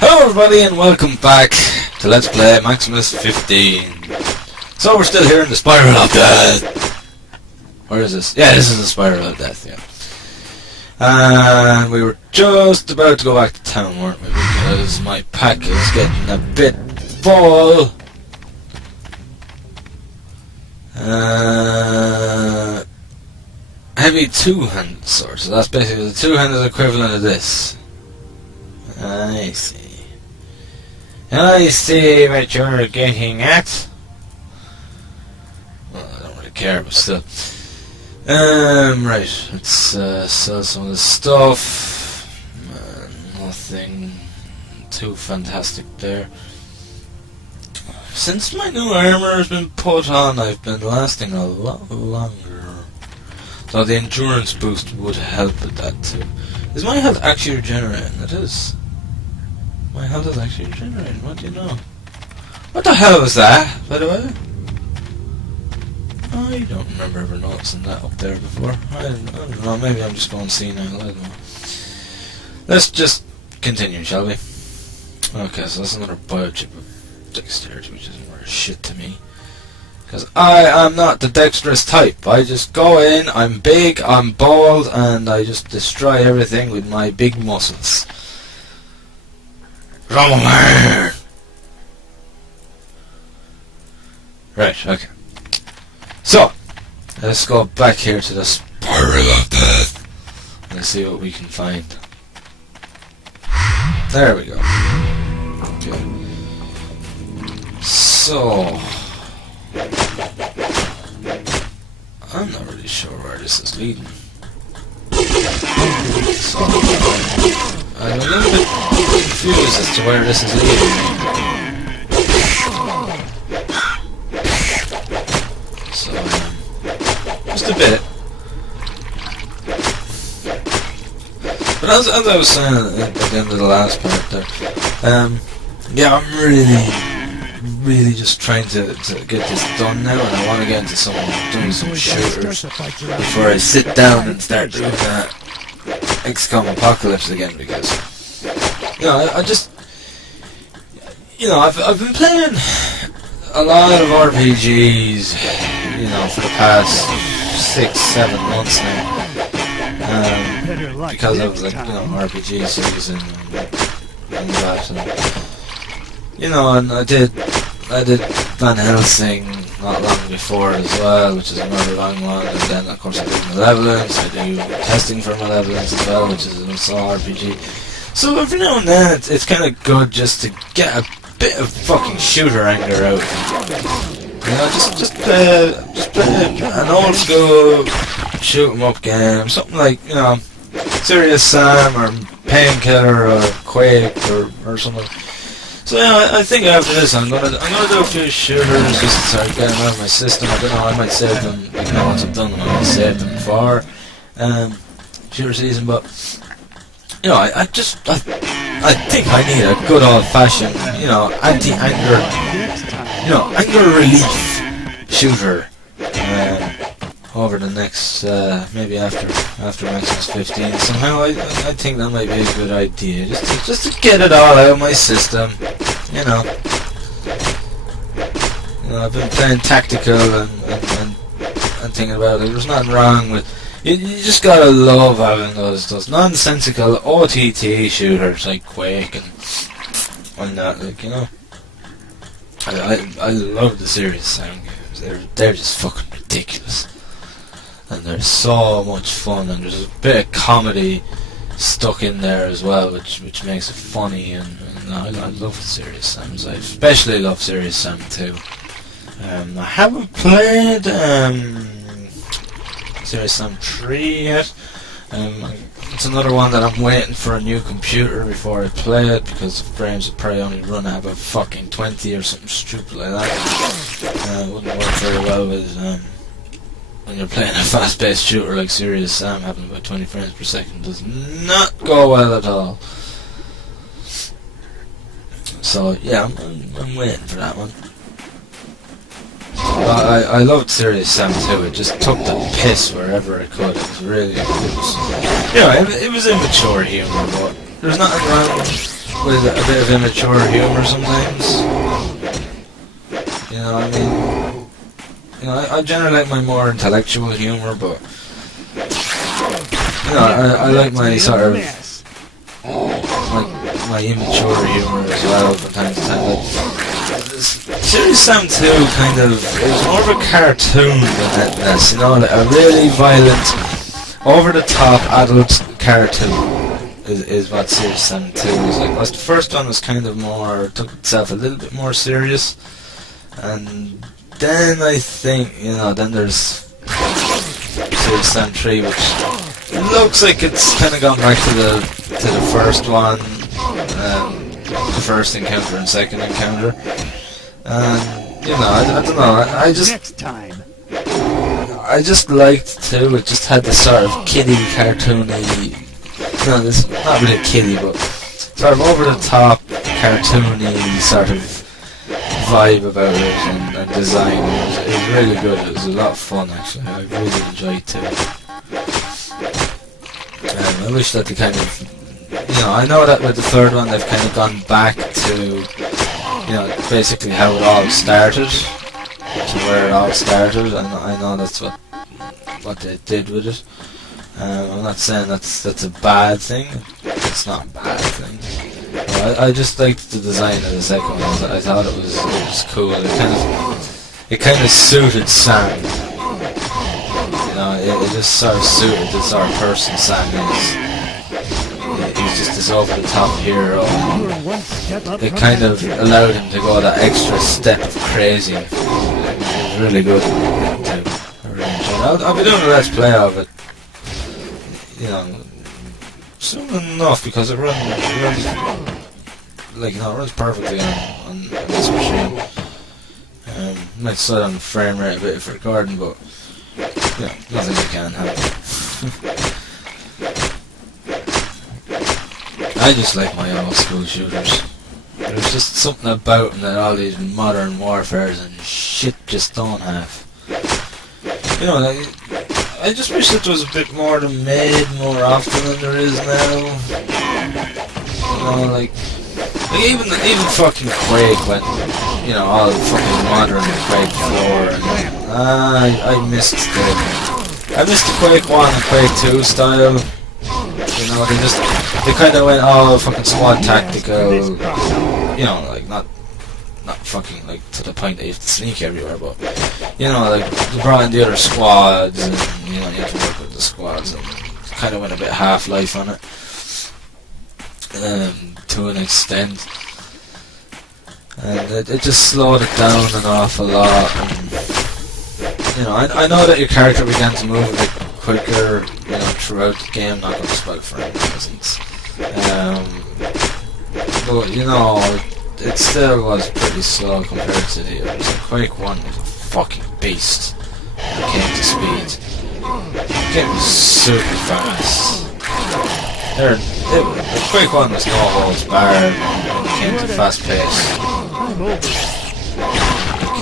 Hello everybody and welcome back to Let's Play Maximus 15. So we're still here in the Spiral of Death. Where is this? Yeah, this is the Spiral of Death, yeah. And we were just about to go back to town, weren't we? Because my pack is getting a bit full. Heavy two-handed sword, so that's basically the two-handed equivalent of this. I see. I see what you're getting at. Well, I don't really care, but still. Right, let's sell some of the stuff. Nothing too fantastic there. Since my new armor has been put on, I've been lasting a lot longer. So the endurance boost would help with that too. Is my health actually regenerating? It is. My health is actually regenerating, what do you know? What the hell was that, by the way? I don't remember ever noticing that up there before. I don't know, maybe I'm just going senile, I don't know. Let's just continue, shall we? Okay, so that's another biochip of dexterity, which isn't worth shit to me. Because I am not the dexterous type. I just go in, I'm big, I'm bald, and I just destroy everything with my big muscles. Right, okay. So, let's go back here to the Spiral of Death and see what we can find. There we go. Okay. So, I'm not really sure where this is leading. So, I'm a little bit confused as to where this is leading. So, just a bit. But as I was saying at the end of the last part there, yeah, I'm really just trying to get this done now, and I want to get into doing some shooters before I sit down and start doing that XCOM Apocalypse again, because you know I just, you know, I've been playing a lot of RPGs, you know, for the past 6-7 months now, because of the, you know, RPG season and that, and, you know, and I did Van Helsing not long before as well, which is another long one, and then of course I do Malevolence, I do testing for Malevolence as well, which is also RPG. So every now and then it's kind of good just to get a bit of fucking shooter anger out. You know, just play an old school shoot 'em up game, something like, you know, Serious Sam or Painkiller or Quake or something. So yeah, I think after this I'm gonna do a few shooters just to start getting them out of my system. I don't know, I might save them, you know, once I've done them, I might save them for shooter season, but you know, I think I need a good old-fashioned, you know, anti-anger, you know, anger relief shooter over the next, maybe after Maximus 15. Somehow I think that might be a good idea, just to get it all out of my system, you know. You know, I've been playing tactical and thinking about it. There's nothing wrong with. You just gotta love having those nonsensical OTT shooters like Quake and that, like, you know. I love the Serious Sam games. They're just fucking ridiculous, and they're so much fun, and there's a bit of comedy stuck in there as well, which makes it funny. And I love Serious Sams. I especially love Serious Sam 2. I haven't played Serious Sam 3 yet. It's another one that I'm waiting for a new computer before I play it, because the frames would probably only run at about fucking 20 or something stupid like that. It wouldn't work very well with when you're playing a fast-paced shooter like Serious Sam. Having about 20 frames per second does not go well at all. So yeah, I'm waiting for that one. I loved Serious Sam 2. It just took the piss wherever it could. It was really, you know, it was immature humor, but there's nothing wrong with a bit of immature humour sometimes. You know, I mean, you know, I generally like my more intellectual humour, but you know, I like my sort of my immature humour as well from time to time. Like, Serious Sam 2 kind of, it was more of a cartoon than this, you know, like a really violent, over-the-top adult cartoon is what Serious Sam 2 was like. The first one was kind of more, took itself a little bit more serious, and then I think, you know, then there's Serious Sam 3, which looks like it's kind of gone back to the first one, the first encounter and second encounter. And you know, I don't know. I just liked too. It just had this sort of kiddie, cartoony. No, this not really kiddie, but sort of over the top, cartoony sort of vibe about it and design. It was really good. It was a lot of fun actually. I really enjoyed it too. I wish that they kind of, you know, I know that with the third one they've kind of gone back to, you know, basically how it all started, to where it all started. I know that's what they did with it. I'm not saying that's a bad thing. It's not a bad thing. I just liked the design of the second one. I thought it was cool. It kind of suited Sam. You know, it just sort of suited the sort of person Sam is. He's just this over-the-top hero. It kind of allowed him to go that extra step of crazy. It was really good. I really enjoyed it. I'll be doing a Let's Play of it, you know, soon enough, because it runs like, you know, it runs perfectly on this machine. Might slide on the frame rate a bit for recording, but you know, nothing you can't have. I just like my old school shooters. There's just something about them that all these modern warfares and shit just don't have. You know, like, I just wish that there was a bit more of them made more often than there is now. You know, like even fucking Quake went, you know, all fucking modern Quake 4, and I missed the Quake 1 and Quake 2 style. You know, they kind of went all fucking squad tactical. You know, like not fucking like to the point that you have to sneak everywhere, but you know, like they brought in the other squads, and you know, you have to work with the squads, and kind of went a bit Half-Life on it, to an extent, and it just slowed it down an awful lot. And, you know, I know that your character began to move a bit quicker, you know, throughout the game. Not going to spoil for any reasons, but you know, it still was pretty slow compared to the others. Like, Quake 1 was a fucking beast when it came to speed. The game was super fast. Quake 1 was no holds barred when it came to fast pace.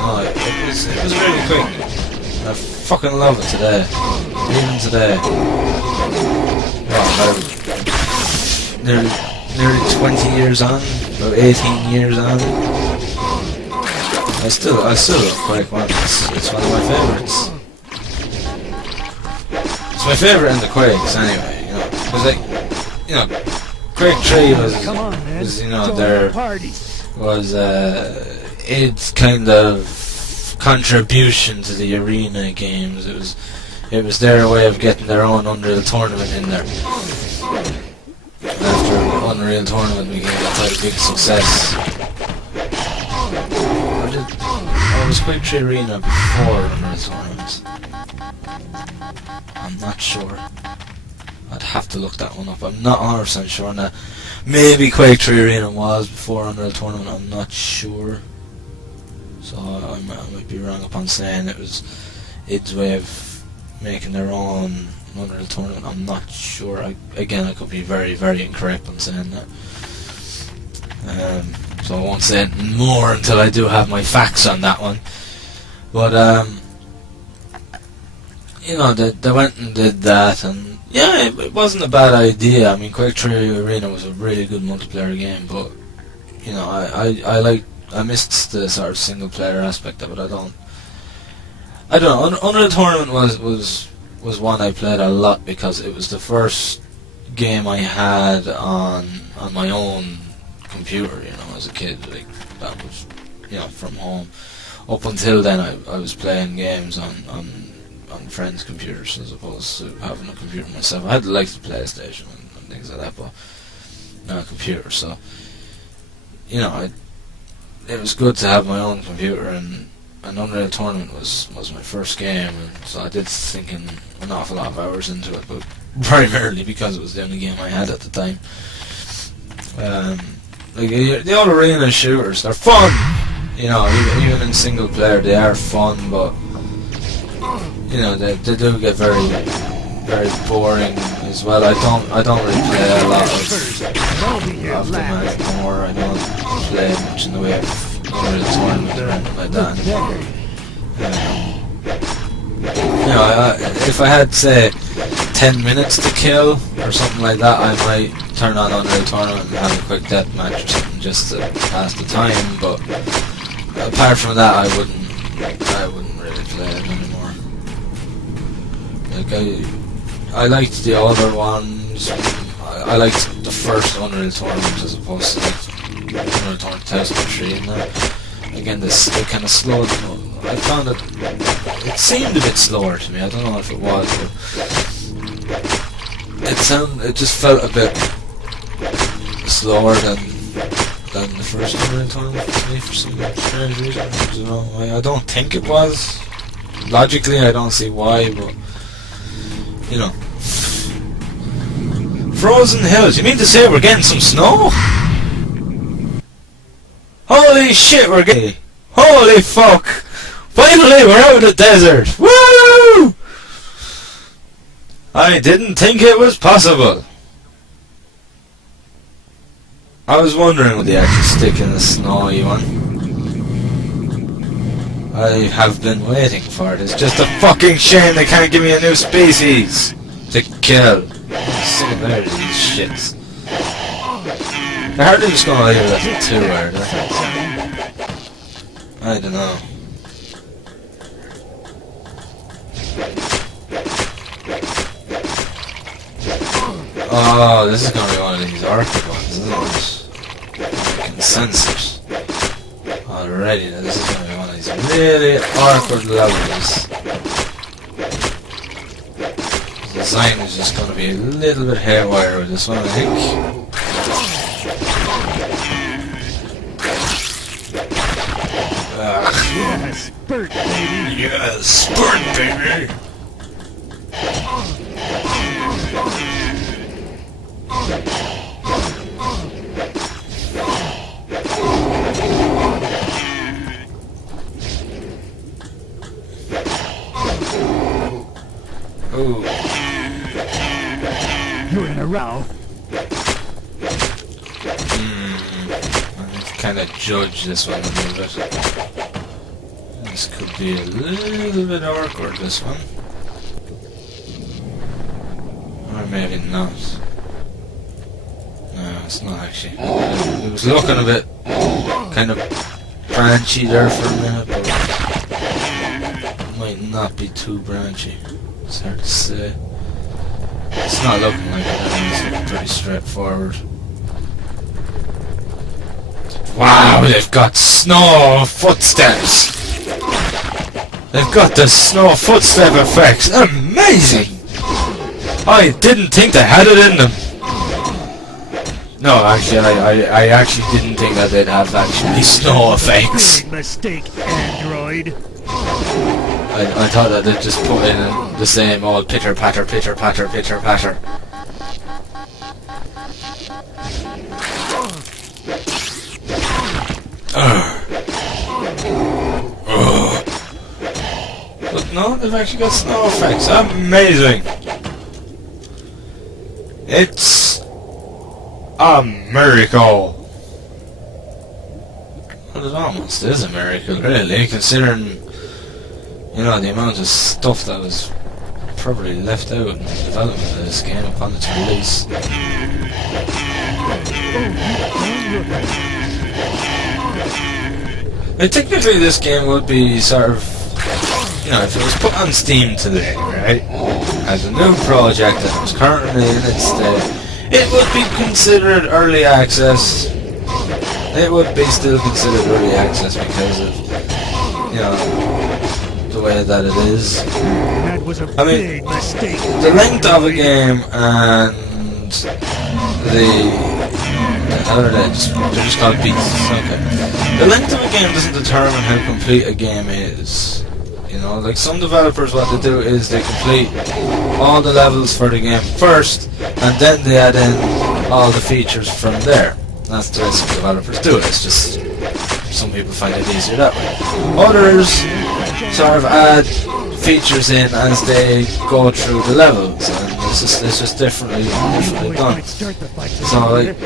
No, it was really quick. I fucking love it today. Even today. Well, nearly 20 years on, about 18 years on. I still love Quake 1. It's one of my favourites. It's my favourite in the Quakes anyway, you know. Because like, you know, Quake 3 was you know, there was its kind of contribution to the arena games. It was their way of getting their own Unreal Tournament in there. After Unreal Tournament became quite a big success. Or was Quake 3 Arena before Unreal Tournament? I'm not sure. I'd have to look that one up. I'm not 100% sure now. Maybe Quake 3 Arena was before Unreal Tournament, I'm not sure. So I might be wrong upon saying it was its way of making their own Unreal Tournament. I'm not sure. I could be very, very incorrect on saying that. So I won't say it more until I do have my facts on that one. But you know, they went and did that, and yeah, it wasn't a bad idea. I mean, Quake 3 Arena was a really good multiplayer game, but you know, I missed the sort of single player aspect of it. I don't know. Unreal Tournament was one I played a lot because it was the first game I had on my own computer. You know, as a kid, like that was, you know, from home. Up until then, I was playing games on friends' computers as opposed to having a computer myself. I had like the PlayStation and things like that, but not a computer. So, you know, it was good to have my own computer, and Unreal Tournament was my first game, and so I did sink in an awful lot of hours into it, but primarily because it was the only game I had at the time. Like the old arena shooters, they're fun. You know, even in single player, they are fun, but you know, they do get very, very boring as well. I don't really play a lot of them anymore. I don't play much in the way of Unreal Tournament or anything like that anymore. You know, if I had, say, 10 minutes to kill or something like that, I might turn on Unreal Tournament and have a quick deathmatch or something just to pass the time, but apart from that, I wouldn't really play it anymore. Like I liked the other ones. I liked the first Unreal Tournament as opposed to like Unreal Tournament 2003 and that. Again, they kind of slowed. I found it seemed a bit slower to me. I don't know if it was, but it just felt a bit slower than the first Unreal Tournament to me for some strange reason. I don't know. I don't think it was. Logically, I don't see why, but you know. Frozen Hills. You mean to say we're getting some snow? Holy shit, we're getting... Holy fuck! Finally, we're out of the desert! Woo! I didn't think it was possible. I was wondering would they actually stick in the snowy one. I have been waiting for it. It's just a fucking shame they can't give me a new species to kill. I'm sick and tired of these shits. I heard they're just gonna leave it as a 2, are they? I don't know. Oh, this is gonna be one of these awkward ones, isn't it? I can sense it already. This is gonna be one of these really awkward levels. The design is just gonna be a little bit haywire with this one, I think. Yeah, spurt, baby! Yeah, spurt, baby! Ooh. You're in a row. I need to kind of judge this one a little bit. This could be a little bit awkward, this one. Or maybe not. No, it's not actually. It was looking a bit kind of branchy there for a minute, but it might not be too branchy. It's hard to say. It's not looking like it, it's looking pretty straightforward. Wow, they've got snow footsteps! They've got the snow footstep effects! Amazing! I didn't think they had it in them! No, actually, I actually didn't think that they'd have actually snow effects. Big mistake, android. I thought that they'd just put in the same old pitter patter, pitter patter, pitter patter. But no, they've actually got snow effects. Amazing! It's a miracle! Well, it almost is a miracle, really, considering, you know, the amount of stuff that was probably left out in the development of this game upon its release. Technically this game would be sort of, you know, if it was put on Steam today, right, as a new project that was currently in its state, it would be considered early access. It would be still considered early access because of, you know, the way that it is. That was a big mistake. The length of a game and how are they? They're just called beats. Okay. The length of a game doesn't determine how complete a game is. You know, like some developers, what they do is they complete all the levels for the game first, and then they add in all the features from there. That's the way some developers do it. It's just some people find it easier that way. Others sort of add features in as they go through the levels, and it's just differently done. So like,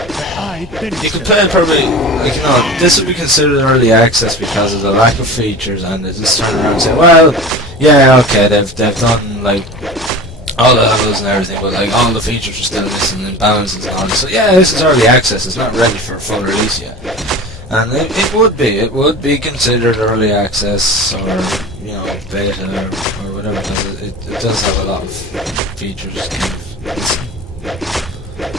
you could play it probably, like, you know, this would be considered early access because of the lack of features, and they just turn around and say, well, yeah, okay, they've done like all the levels and everything, but like all the features are still missing and balances and all this. So yeah, this is early access. It's not ready for full release yet. And it would be considered early access, or, you know, beta or whatever, because it does have a lot of features, kind of,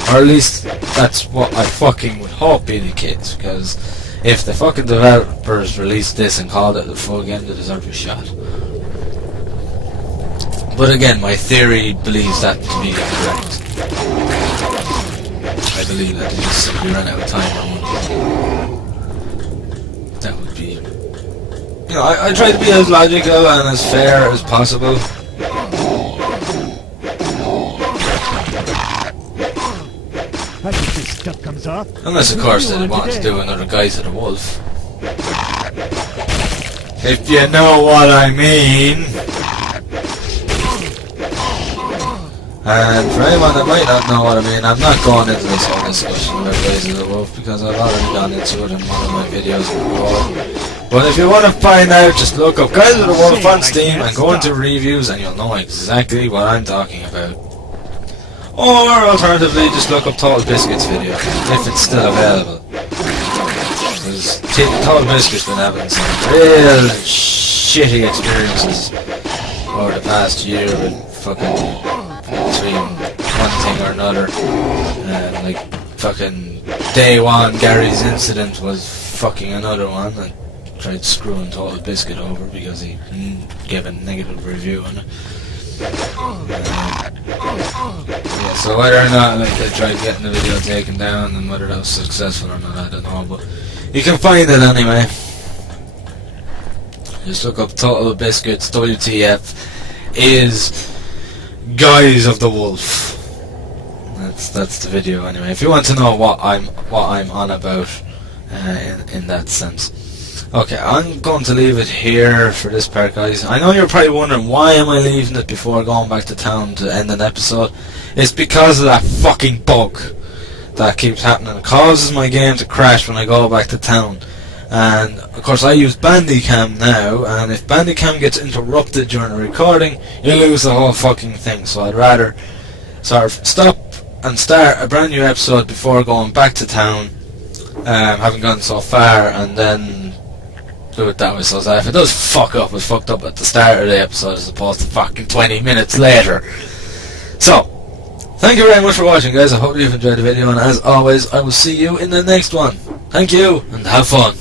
or at least that's what I fucking would hope be the case, because if the fucking developers released this and called it the full game, they deserve a shot. But again, my theory believes that to be correct. I believe that they just simply ran out of time or money. That would be... You know, I try to be as logical and as fair as possible. Comes off. Unless, of course, they want to do another Guise of the Wolf. If you know what I mean. And for anyone that might not know what I mean, I'm not going into this whole discussion about Guise of the Wolf because I've already gone into it in one of my videos before. But if you want to find out, just look up Guise of the Wolf on Steam and go into reviews and you'll know exactly what I'm talking about. Or alternatively, just look up Total Biscuit's video, if it's still available. Because Total Biscuit's been having some real shitty experiences over the past year with fucking between one thing or another. And like fucking day one, Gary's incident was fucking another one. I tried screwing Total Biscuit over because he gave a negative review on it. Yeah, so whether or not like they tried getting the video taken down and whether that was successful or not, I don't know, but you can find it anyway. Just look up Total Biscuits WTF is Guise of the Wolf. That's the video anyway. If you want to know what I'm on about in that sense. Okay, I'm going to leave it here for this part, guys. I know you're probably wondering why am I leaving it before going back to town to end an episode. It's because of that fucking bug that keeps happening. It causes my game to crash when I go back to town. And of course I use Bandicam now, and if Bandicam gets interrupted during a recording, you lose the whole fucking thing. So I'd rather sort of stop and start a brand new episode before going back to town, having gone so far, and then do it that way. So if it does fuck up, it's fucked up at the start of the episode as opposed to fucking 20 minutes later. So, thank you very much for watching, guys. I hope you've enjoyed the video, and as always, I will see you in the next one. Thank you, and have fun.